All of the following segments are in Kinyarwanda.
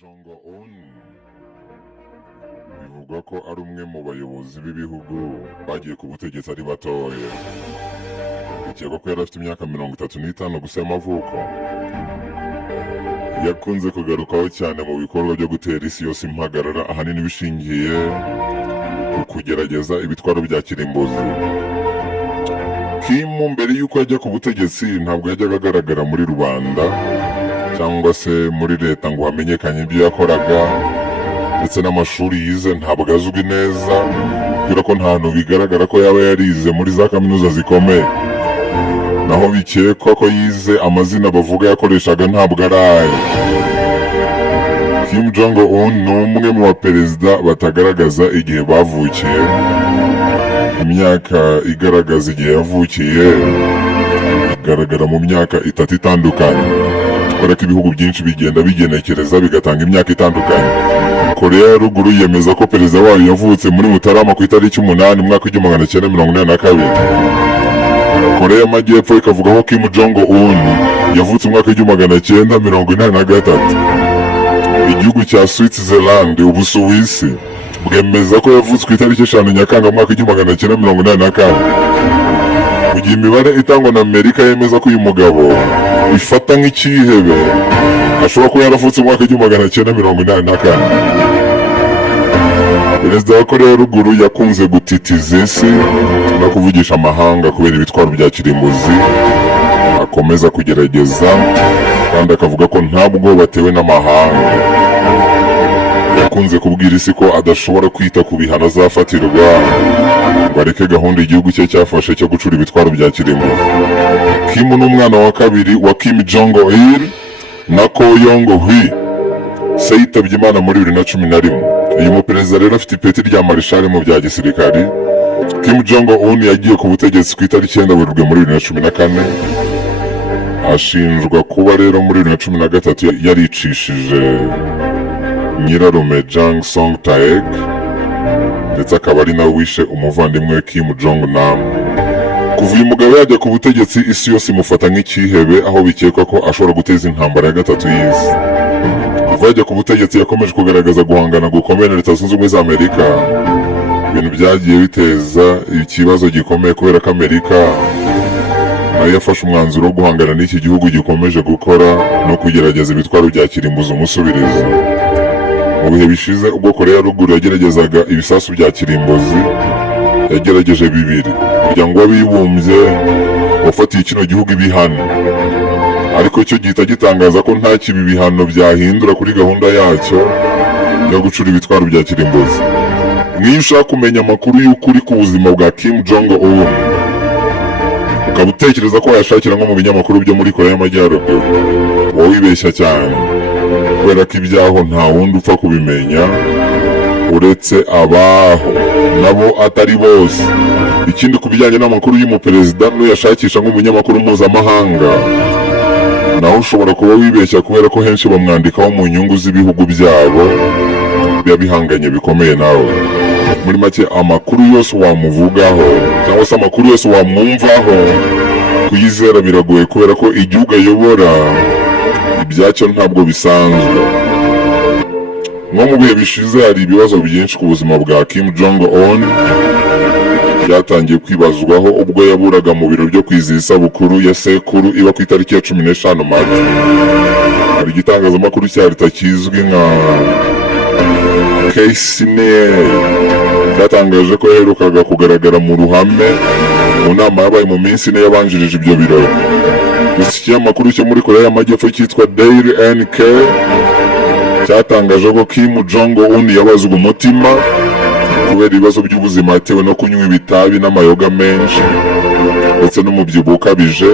Jong-un bivugwa ko ari umwe mu bayobozi b'ibihugu bagiye ku butegetsi ari batoya. Bikekwa ko yari afite imyaka 35 gusa y'amavuko. Yakunze kugarukaho cyane mu bikorwa byo gutera isi yose impagarara, ahanini bishingiye ku kugerageza ibitwaro bya kirimbuzi. Kim mbere y'uko yajya ku butegetsi ntabwo yajyaga agaragara muri rubanda cyangwa se muri leta ngo hamenyekane ibyo yakoraga, ndetse n'amashuri yize ntabwo azwi neza kubera ko nta hantu bigaragara ko yaba yarize muri za kaminuza zikomeye. Naho bikekwa ko yize, amazina bavuga yakoreshaga ntabwo ari aye. Kim Jong-un ni umwe mu baperezida batagaragaza igihe bavukiye. Imyaka igaragaza igihe yavukiye igaragara mu myaka 3 itandukanye, kubera ko ibihugu byinshi bigenda bigenekereza bigatanga imyaka itandukanye. Korea ya ruguru yemeza ko perezida wayo yavutse muri Mutarama ku itariki 8 umwaka w'1982. Korea y'Amajyepfo ikavuga ko Kim Jong-un yavutse umwaka w'1983. Igihugu cya Switzerland, Ubusuwisi, bwemeza ko yavutse ku itariki 5 Nyakanga umwaka w'1984. Mu gihe imibare itangwa na Amerika yemeza ko uyu mugabo ifata nk'icyihebe ashobora kuba yaravutse umwaka w'1984. Perezida wa Korea ya ruguru yakunze gutitiza isi no kuvugisha amahanga kubera ibitwaro bya kirimbuzi akomeza kugerageza, kandi akavuga ko ntabwo batewe n'amahanga. Yakunze kubwira isi ko adashobora kwita ku bihano azafatirwa ngo areke gahunda igihugu cye cyafashe cyo gucura ibitwaro bya kirimbuzi. Kim ni umwana wa kabiri wa Kim Jong-il na Ko Yong-hui. Se yitabye Imana muri 2011. Uyu muperezida rero afite ipeti rya marishali mu bya gisirikari. Kim Jong-un yagiye ku butegetsi ku itariki 9 Werurwe muri 2014. Ashinjwa kuba rero muri 2013 yaricishije nyirarume Jang Song-taek, ndetse akaba ari nawe wishe umuvandimwe we Kim Jong-nam. Kuva uyu mugabo yajya ku butegetsi, isi yose imufata nk'icyihebe, aho bikekwa ko ashobora guteza intambara ya gatatu y'isi. Kuva yajya ku butegetsi yakomeje kugaragaza guhangana gukomeye na Leta Zunze Ubumwe za Amerika, ibintu byagiye biteza ikibazo gikomeye kubera ko Amerika nayo yafashe umwanzuro wo guhangana n'iki gihugu gikomeje gukora no kugerageza ibitwaro bya kirimbuzi umusubirizo. Mu bihe bishize ubwo Korea ya ruguru yageragezaga ibisasu bya kirimbuzi, yagerageje bibiri. Umuryango w'abibumbye wafatiye kino gihugu ibihano, ariko cyo gihita gitangaza ko nta kibi bihano byahindura kuri gahunda yacyo yo gucura ibitwaro bya kirimbuzi. Niyo ushaka kumenya amakuru y'ukuri ku buzima bwa Kim Jong-un, ukaba utekereza ko wayashakira nko mu binyamakuru byo muri Korea y'Amajyaruguru, wowe wibeshya cyane, kubera ko ibyaho nta wundi upfa kubimenya uretse abaho, nabo atari bose. Ikindi ku bijyanye n'amakuru y'umuperezida, n'uyashakisha nk'umunyamakuru mpuzamahanga, naho ushobora kuba wibeshya kubera ko henshi bamwandikaho mu nyungu z'ibihugu byabo biba bihanganye bikomeye nawe. Muri make, amakuru yose wamuvugaho cyangwa se amakuru yose wamwumvaho kuyizera biragoye, kubera ko igihugu ayobora ibyacyo ntabwo bisanzwe. Nko mu bihe bishize hari ibibazo byinshi ku buzima bwa Kim Jong-un byatangiye kwibazwaho ubwo yaburaga mu biro byo kwizihiza isabukuru ya sekuru iba ku itariki ya 15 Mata. Hari igitangazamakuru cya leta kizwi nka KCNA cyatangaje ko yaherukaga kugaragara mu ruhame mu nama yabaye mu minsi ine yabanjirije ibyo birori. Gusa ikinyamakuru cyo muri Korea y'Amajyepfo cyitwa Daily NK cyatangaje ko Kim Jong-un yabazwe umutima kubera ibibazo by'ubuzima yatewe no kunywa ibitabi n'amayoga menshi, ndetse n'umubyibuho ukabije,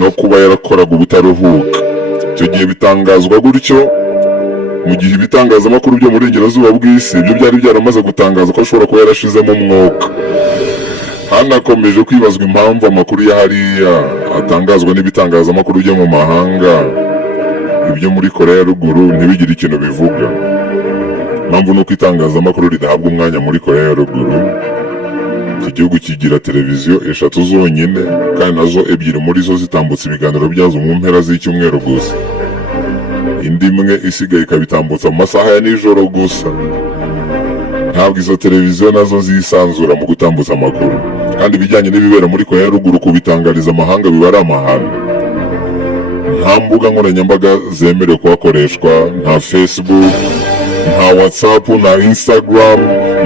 no kuba yarakoraga ubutaruhuka. Icyo gihe bitangazwa gutyo mu gihe ibitangazamakuru byo mu burengerazuba bw'isi byo byari byaramaze gutangaza ko ashobora kuba yarashizemo umwuka. Hanakomeje kwibazwa impamvu amakuru ya hariya atangazwa n'ibitangazamakuru byo mu mahanga, ibyo muri Korea ya ruguru ntibigire ikintu bivuga. Impamvu nuko itangazamakuru ridahabwa umwanya muri Korea ya ruguru. Iki gihugu kigira televiziyo 3 zonyine, kandi nazo 2 muri zo zitambutse ibiganiro byazo mu mpera z'icyumweru gusa. indi imwe isigaye ikabitambutsa mu masaha ya nijoro gusa. Ntabwo izo televiziyo nazo zisanzura mu gutambutsa amakuru, kandi ibijyanye n'ibibera muri Korea ya ruguru kubitangariza amahanga biba ari amahano. Nta mbuga nkoranyambaga zemerewe kuhakoreshwa, nta Facebook, nta WhatsApp, nta Instagram,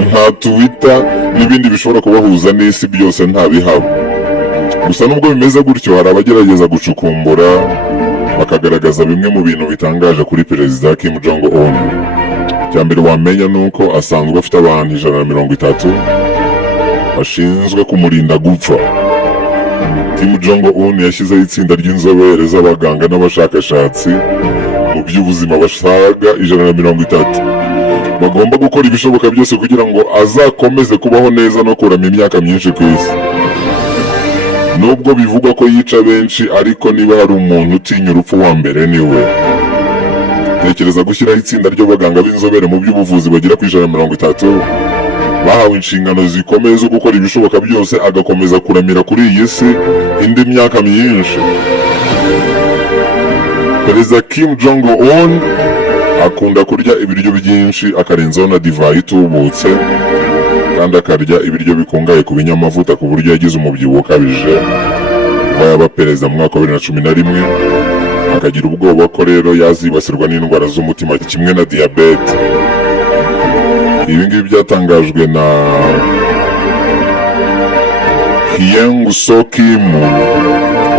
nta Twitter n'ibindi bishobora kubahuza n'isi byose nta bihaba. Gusa nubwo bimeze gutyo, hari abagerageza gucukumbura bakagaragaza bimwe mu bintu bitangaje kuri Perezida Kim Jong-un. Icya mbere wamenya ni uko asanzwe afite abantu 130 bashinzwe kumurinda gupfa. Kim Jong-un yashyizeho itsinda ry'inzobere z'abaganga n'abashakashatsi mu by'ubuzima basaga 130 bagomba gukora ibishoboka byose kugira ngo azakomeze kubaho neza no kurama imyaka myinshi ku isi. Nubwo bivugwa ko yica benshi, ariko niba hari umuntu utinya urupfu wa mbere ni we. Tekereza gushyiraho itsinda ry'abaganga b'inzobere mu by'ubuvuzi bagera ku 130 bahawe inshingano zikomeye zo gukora ibishoboka byose agakomeza kuramira kuri iyi si indi myaka myinshi. Perezida Kim Jong-un akunda kurya ibiryo byinshi akarenzaho na divayi itubutse, kandi akarya ibiryo bikungahaye ku binyamavuta ku buryo yagize umubyibuho ukabije kuva yaba perezida mu mwaka wa 2011, akagira ubwoba ko rero yazibasirwa n'indwara z'umutima kimwe na diyabete. Ibi ngibi byatangajwe na Hyung Soo Kim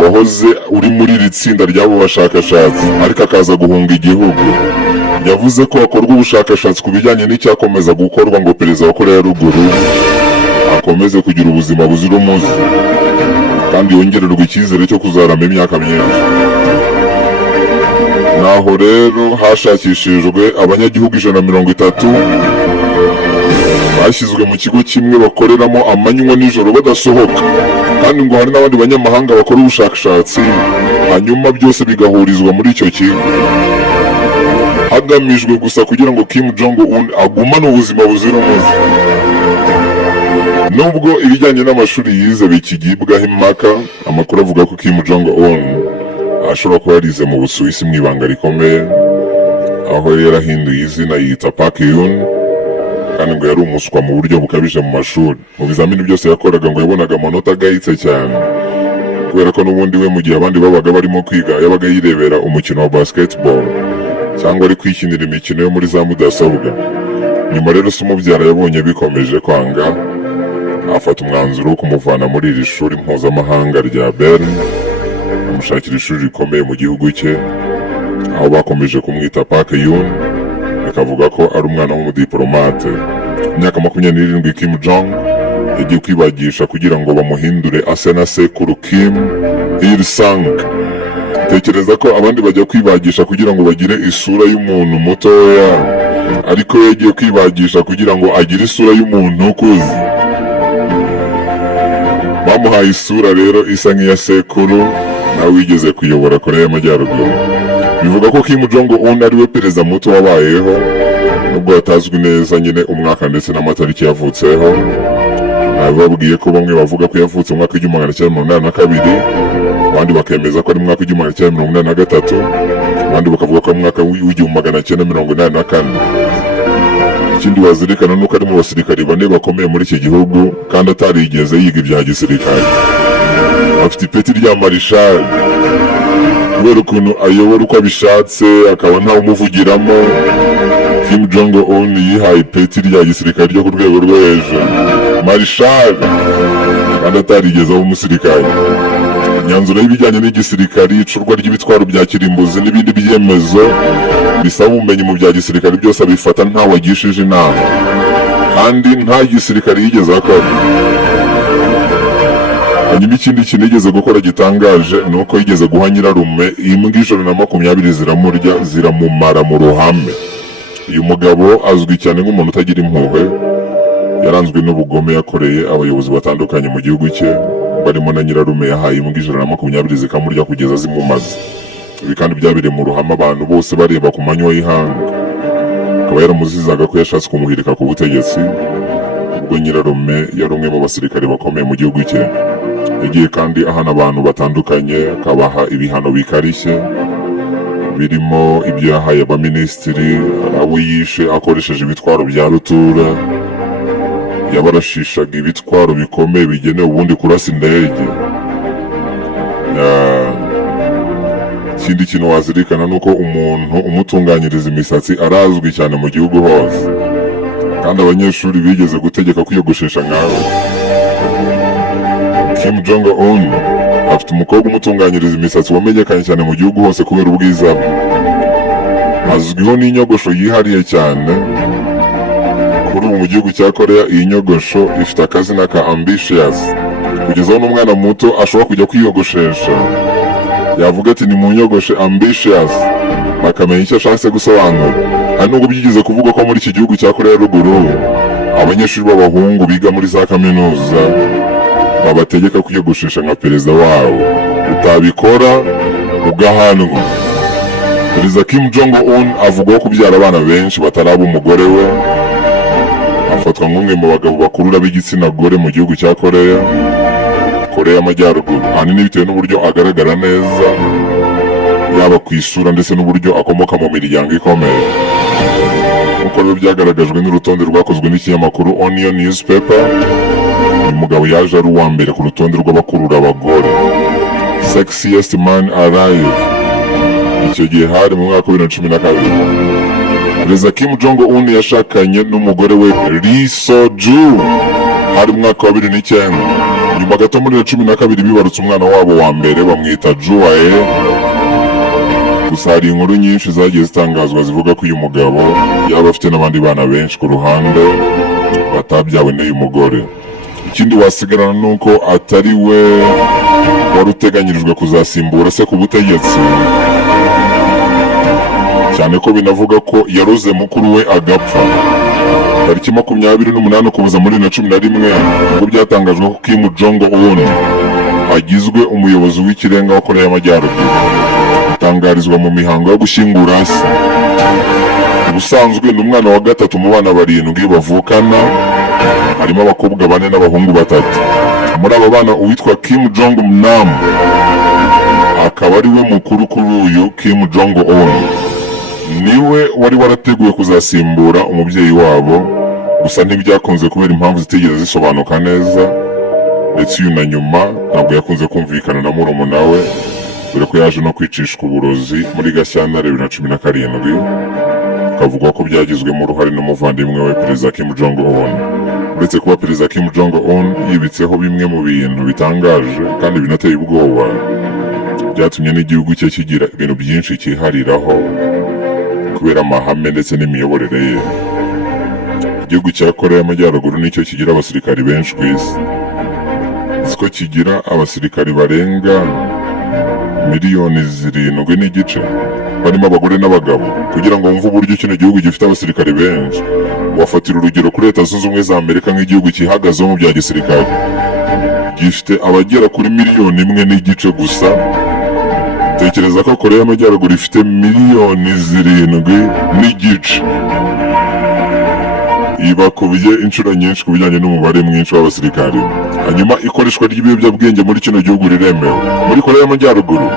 wahoze uri muri iri tsinda ry'abo bashakashatsi ariko akaza guhunga igihugu. Yavuze ko hakorwa ubushakashatsi ku bijyanye n'icyakomeza gukorwa ngo perezida wa Korea ya ruguru akomeze kugira ubuzima buzira umuze kandi yongererwa icyizere cyo kuzarama imyaka myinshi. Naho rero hashakishijwe abanyagihugu 130 bashyizwe mu kigo kimwe bakoreramo amanywa n'ijoro badasohoka, kandi ngo hari n'abandi banyamahanga bakora ubushakashatsi, hanyuma byose bigahurizwa muri icyo kigo hagamijwe gusa kugira ngo Kim Jong-un agumane ubuzima buzira umuze. Nubwo ibijyanye n'amashuri yize bikigibwaho impaka, amakuru avuga ko Kim Jong-un ashobora kuba yarize mu Busuwisi mu ibanga rikomeye, aho yarahinduye izina yita Park Yun, kandi ngo yari umuswa mu buryo bukabije mu mashuri. Mu bizamini byose yakoraga ngo yabonaga amanota agayitse cyane, kubera ko n'ubundi we mu gihe abandi babaga barimo kwiga yabaga yirebera umukino wa basketball cyangwa ari kwikinira imikino yo muri za mudasobwa. Nyuma rero se umubyara yabonye bikomeje kwanga, afata umwanzuro wo kumuvana muri iri shuri mpuzamahanga rya Bern, amushakira ishuri rikomeye mu gihugu cye, aho bakomeje kumwita Park Yun, bikavuga ko ari umwana w'umudiplomate. Imyaka 27 Kim Jong yagiye kwibagisha kugira ngo bamuhindure ase na sekuru Kim Il Sung. Tekereza ko abandi bajya kwibagisha kugira ngo bagire isura y'umuntu mutoya, ariko yagiye kwibagisha kugira ngo agire isura y'umuntu ukuze. Bamuhaye isura rero isa nk'iya sekuru nawe wigeze kuyobora Korea y'Amajyaruguru. Bivuga ko Kim Jong-un ari we perezida muto wabayeho, nubwo hatazwi neza nyine umwaka ndetse n'amatariki yavutseho. Babwiye ko bamwe bavuga ko yavutse mu mwaka w'1982, abandi bakemeza ko ari mu mwaka w'1983, abandi bakavuga ko ari mu mwaka w'1984. Ikindi wazirikana nuko ari mu basirikari 4 bakomeye muri iki gihugu kandi atarigeze yiga ibya gisirikare. Afite ipeti rya marishal kubera ukuntu ayobora uko abishatse akaba ntawe umuvugiramo. Kim Jong-un yihaye ipeti rya gisirikare ryo ku rwego rwo hejuru, marishal, kandi atarigeze aba umusirikare. Imyanzuro y'ibijyanye n'igisirikare, icurwa ry'ibitwaro bya kirimbuzi n'ibindi byemezo bisaba ubumenyi mu bya gisirikare byose abifata ntawe agishije inama, kandi nta gisirikare yigeze akora. Hanyuma ikindi kintu yigeze gukora gitangaje ni uko yigeze guha nyirarume imbwa 120 ziramurya ziramumara mu ruhame. Uyu mugabo azwi cyane nk'umuntu utagira impuhwe, yaranzwe n'ubugome yakoreye abayobozi batandukanye mu gihugu cye, barimo na nyirarume yahaye imbwa 120 zikamurya kugeza zimumaze. Ibi kandi byabereye mu ruhame abantu bose bareba ku manywa y'ihanga. Akaba yaramuzizaga ko yashatse kumuhirika ku butegetsi, ubwo nyirarume yari umwe mu basirikare bakomeye mu gihugu cye. Yagiye kandi ahana abantu batandukanye, akabaha ibihano bikarishye birimo ibyo yahaye abaminisitiri, abo yishe akoresheje ibitwaro bya rutura, yabarashishaga ibitwaro bikomeye bigenewe ubundi kurasa indege. Ikindi kintu wazirikana nuko umuntu umutunganyiriza imisatsi arazwi cyane mu gihugu hose, kandi abanyeshuri bigeze gutegeka kwiyogoshesha nkawe. Kim Jong-un afite umukobwa umutunganyiriza imisatsi wamenyekanye cyane mu gihugu hose kubera ubwiza bwe. Azwiho n'inyogosho yihariye cyane. Kuri ubu mu gihugu cya Korea iyi nyogosho ifite akazina ka ambitious, kugeza aho n'umwana muto ashobora kujya kwiyogoshesha yavuga ati ni mu nyogoshe ambitious, bakamenya icyo ashatse gusobanura. Hari nubwo byigeze kuvuga ko muri iki gihugu cya Korea ya ruguru abanyeshuri b'abahungu biga muri za kaminuza babategeka kwiyogoshesha nka perezida wabo, utabikora ugahanwa. Perezida Kim Jong-un avugwaho kubyara abana benshi bataraba umugore we, afatwa nk'umwe mu bagabo bakurura b'igitsina gore mu gihugu cya Korea y'Amajyaruguru, ahanini bitewe n'uburyo agaragara neza yaba ku isura ndetse n'uburyo akomoka mu miryango ikomeye. Nk'uko rero byagaragajwe n'urutonde rwakozwe n'ikinyamakuru Onion Newspaper, uyu mugabo yaje ari uwa mbere ku rutonde rw'abakurura abagore, sexiest man alive. Icyo gihe hari mu mwaka wa 2012. Perezida Kim Jong-un yashakanye n'umugore we Lee So-ju hari mu mwaka wa 2009. Nyuma gato muri 2012 bibarutse umwana wabo wa mbere bamwita Juae. Gusa hari inkuru nyinshi zagiye zitangazwa zivuga ko uyu mugabo yaba afite n'abandi bana benshi ku ruhande batabyawe n'uyu mugore. Ikindi wasigarana nuko atari we wari uteganyirijwe kuzasimbura se ku butegetsi, cyane ko binavuga ko yaroze mukuru we agapfa tariki 28 Ukuboza muri 2011, ubwo byatangajwe ko Kim Jong-un agizwe umuyobozi w'ikirenga wa Korea y'Amajyaruguru, atangarizwa mu mihango yo gushyingura se. Ubusanzwe ni umwana wa gatatu mu bana 7 bavukana, harimo abakobwa 4 n'abahungu 3. Muri aba bana uwitwa Kim Jong-nam akaba ari we mukuru kuri uyu Kim Jong-un, niwe wari warateguye kuzasimbura umubyeyi wabo, gusa ntibyakunze kubera impamvu zitigeze zisobanuka neza, ndetse uyu na nyuma ntabwo yakunze kumvikana na murumuna we, dore ko yaje no kwicishwa uburozi muri Gashyantare 2017, kavuga ko byagizwemo uruhare n'umuvandimwe we Perezida Kim Jong-un. Uretse kuba Perezida Kim Jong-un yibitseho bimwe mu bintu bitangaje kandi binateye ubwoba, byatumye n'igihugu cye kigira ibintu byinshi cyihariraho kubera amahame ndetse n'imiyoborere ye. Igihugu cya Korea y'Amajyaruguru nicyo kigira abasirikari benshi ku isi. Ko kigira abasirikari barenga 7.5 miliyoni, barimo abagore n'abagabo. Kugira ngo wumve uburyo kino gihugu gifite abasirikari benshi, wafatira urugero kuri Leta Zunze Ubumwe za Amerika nk'igihugu cyihagazeho mu bya gisirikare, gifite abagera kuri 1.5 miliyoni gusa. Tekereza ko Korea y'Amajyaruguru ifite 7.5 miliyoni. Ibakubiye inshuro nyinshi ku bijyanye n'umubare mwinshi w'abasirikari. Hanyuma ikoreshwa ry'ibiyobyabwenge muri kino gihugu riremewe. Muri Korea y'Amajyaruguru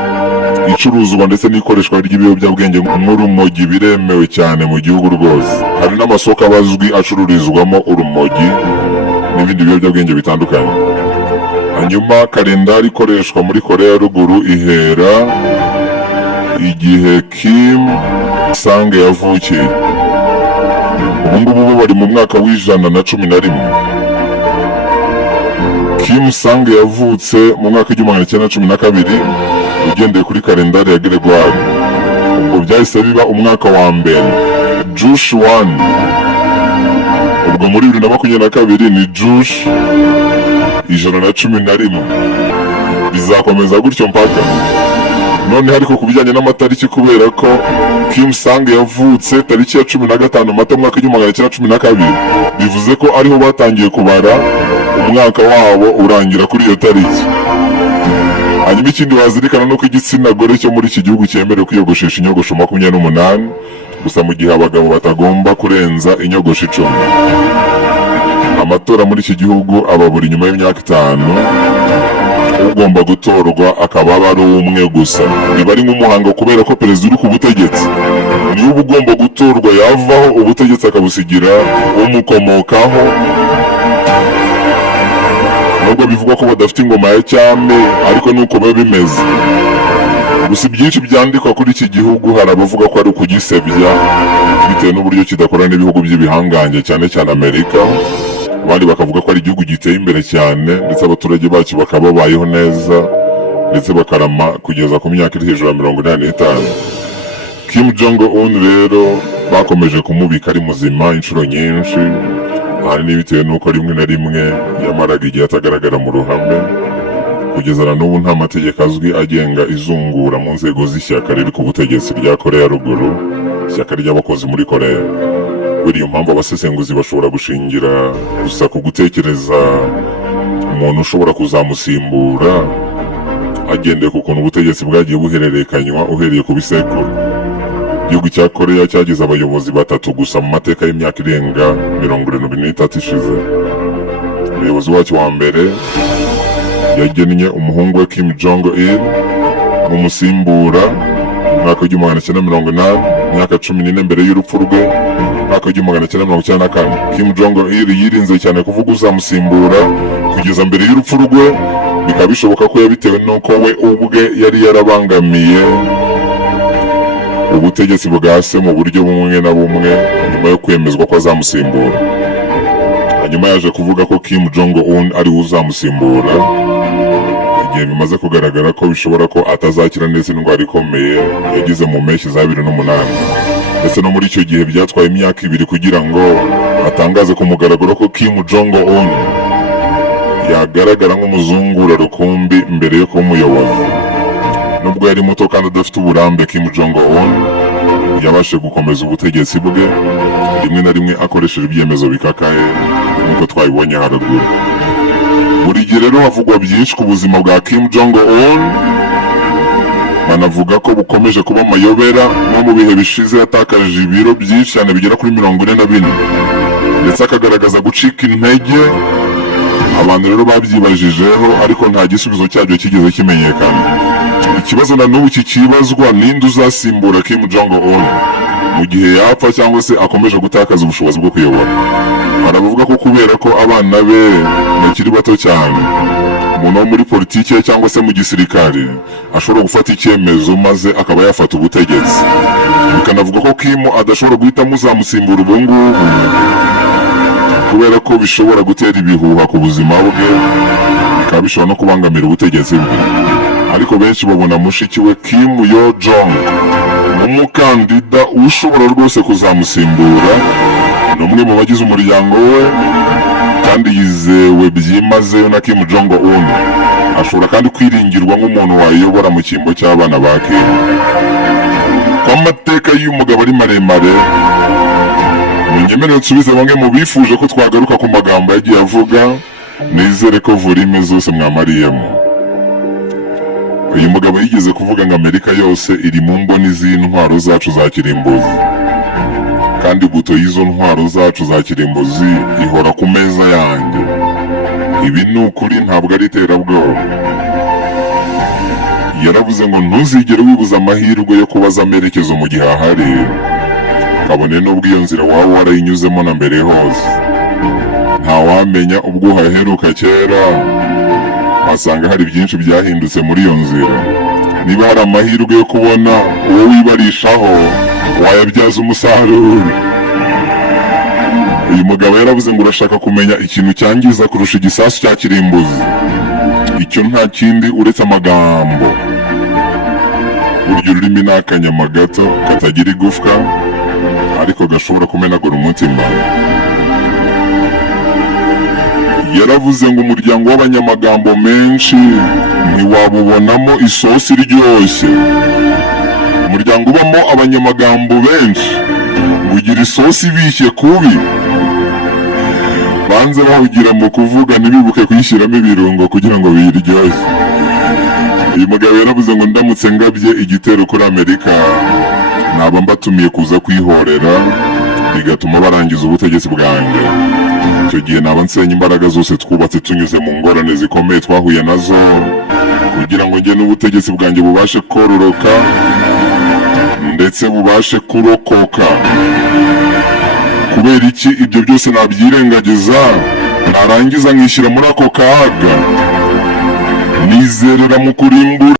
icuruzwa ndetse n'ikoreshwa ry'ibiyobyabwenge nk'urumogi biremewe cyane mu gihugu rwose. Hari n'amasoko abazwi acururizwamo urumogi n'ibindi biyobyabwenge bitandukanye. Hanyuma kalendari ikoreshwa muri Korea ya ruguru ihera igihe Kim Sang yavukiye. Ubungubu bo bari mu mwaka w'111. Kim Sang yavutse mu mwaka w'1912 ugendeye kuri kalendari ya Gregoire. Ubwo byahise biba umwaka wa mbere Jush 1. Ubwo muri 2022 ni Jush 111. Bizakomeza gutyo mpaka none. Ariko ku bijyanye n'amatariki, kubera ko Kim Sang yavutse tariki ya 15 Mata mwaka w'1912, bivuze ko ariho batangiye kubara umwaka wabo urangira kuri iyo tariki. Hanyuma ikindi wazirikana nuko igitsina gore cyo muri iki gihugu cyemerewe kwiyogoshesha inyogosho 28, gusa mu gihe abagabo batagomba kurenza inyogosho 10. Amatora muri iki gihugu aba buri nyuma y'imyaka 5. ugomba gutorwa akaba aba ari umwe gusa, biba ari nk'umuhango kubera ko perezida uri ku butegetsi niwe uba ugomba gutorwa, yavaho ubutegetsi akabusigira umukomokaho. Nubwo bivugwa ko badafite ingoma ya cyami ariko nuko biba bimeze. Gusa ibyinshi byandikwa kuri iki gihugu hari abavuga ko ari ukugisebya bitewe n'uburyo kidakora n'ibihugu by'ibihangange cyane cyane Amerika, abandi bakavuga ko ari igihugu giteye imbere cyane ndetse abaturage bacyo bakaba babayeho neza ndetse bakarama kugeza ku myaka iri hejuru ya 85. Kim Jong-un rero bakomeje kumubika ari muzima inshuro nyinshi, ahanini bitewe n'uko rimwe na rimwe yamaraga igihe atagaragara mu ruhame. Kugeza na n'ubu nta mategeko azwi agenga izungura mu nzego z'ishyaka riri ku butegetsi rya Korea ya Ruguru, ishyaka ry'abakozi muri Korea. Kuri iyo mpamvu abasesenguzi bashobora gushingira gusa ku gutekereza umuntu ushobora kuzamusimbura agendeye ku kuntu ubutegetsi bwagiye buhererekanywa uhereye ku bisekuru. Igihugu cya Korea cyagize abayobozi batatu gusa mu mateka y'imyaka irenga 73 ishize. Umuyobozi wacyo wa mbere yagennye umuhungu we Kim Jong-il nk'umusimbura mu mwaka w'1980, imyaka 14 mbere y'urupfu rwe mu mwaka w'1994. Kim Jong-il yirinze cyane kuvuga uzamusimbura kugeza mbere y'urupfu rwe, bikaba bishoboka ko yabitewe n'uko we ubwe yari yarabangamiye ubutegetsi bwa se mu buryo bumwe na bumwe nyuma yo kwemezwa ko azamusimbura. Hanyuma yaje kuvuga ko Kim Jong-un ari we uzamusimbura igihe bimaze kugaragara ko bishobora ko atazakira neza indwara ikomeye yagize mu mpeshyi za 2008, ndetse no muri icyo gihe byatwaye imyaka 2 kugira ngo atangaze ku mugaragaro ko Kim Jong-un yagaragara nk'umuzungura rukumbi mbere yo kuba umuyobozi. Nubwo yari muto kandi adafite uburambe, Kim Jong-un yabashije gukomeza ubutegetsi bwe rimwe na rimwe akoresheje ibyemezo bikakaye nk'uko twabibonye haruguru. Buri gihe rero havugwa byinshi ku buzima bwa Kim Jong-un, banavuga ko bukomeje kuba amayobera. No mu bihe bishize yatakaje ibiro byinshi cyane bigera kuri 44 ndetse akagaragaza gucika intege. Abantu rero babyibajijeho ariko nta gisubizo cyabyo kigeze kimenyekana. Ikibazo na n'ubu kikibazwa ninde uzasimbura Kim Jong-un mu gihe yapfa cyangwa se akomeje gutakaza ubushobozi bwo kuyobora. Baravuga ko kubera ko abana be bakiri bato cyane, umuntu wo muri politiki cyangwa se mu gisirikare ashobora gufata icyemezo maze akaba yafata ubutegetsi. Bikanavuga ko Kim adashobora guhita muzamusimbura ubu ngubu kubera ko bishobora gutera ibihuha ku buzima bwe, bikaba bishobora no kubangamira ubutegetsi bwe. Ariko benshi babona mushiki we Kim Yo Jong nk'umukandida ushobora rwose kuzamusimbura. Ni umwe mu bagize umuryango we kandi yizewe byimazeyo na Kim Jong-un. Ashobora kandi kwiringirwa nk'umuntu wayobora mu cyimbo cy'abana ba Kim. Ko amateka y'umugabo ari maremare, munyemerere nsubize bamwe mu bifuje ko twagaruka ku magambo yagiye avuga. Nizere ko volume zose mwamariyemo. Uyu mugabo yigeze kuvuga ngo Amerika yose iri mu mboni z'intwaro zacu za kirimbuzi, kandi buto y'izo ntwaro zacu za kirimbuzi ihora ku meza yanjye. Ibi ni ukuri, ntabwo ari iterabwoba. Yaravuze ngo ntuzigere wibuza amahirwe yo kubaza amerekezo mu gihe ahari, kabone n'ubwo iyo nzira waba warayinyuzemo na mbere hose. Ntawamenya ubwo uhaheruka kera, wasanga hari byinshi byahindutse muri iyo nzira. Niba hari amahirwe yo kubona uwo wibarishaho, wayabyaza umusaruro. Uyu mugabo yaravuze ngo urashaka kumenya ikintu cyangiza kurusha igisasu cya kirimbuzi? Icyo nta kindi uretse amagambo. Burya ururimi ni akanyama gato katagira igufwa ariko gashobora kumenagura umutima. Yaravuze ngo umuryango w'abanyamagambo menshi ntiwabubonamo isosi iryoshye. Umuryango ubamo abanyamagambo benshi ugira isosi ibishye kubi. Banze bahugira mu kuvuga ntibibuke kuyishyiramo ibirungo kugira ngo biyiryoshye. Uyu mugabo yaravuze ngo ndamutse ngabye igitero kuri Amerika, naba mbatumiye kuza kwihorera bigatuma barangiza ubutegetsi bwanjye. Icyo gihe naba nsenya imbaraga zose twubatse tunyuze mu ngorane zikomeye twahuye nazo, kugira ngo njye n'ubutegetsi bwanjye bubashe kororoka ndetse bubashe kurokoka. Kubera iki ibyo byose nabyirengagiza, narangiza nkishyira muri ako kaga? Nizerera mu kurimbura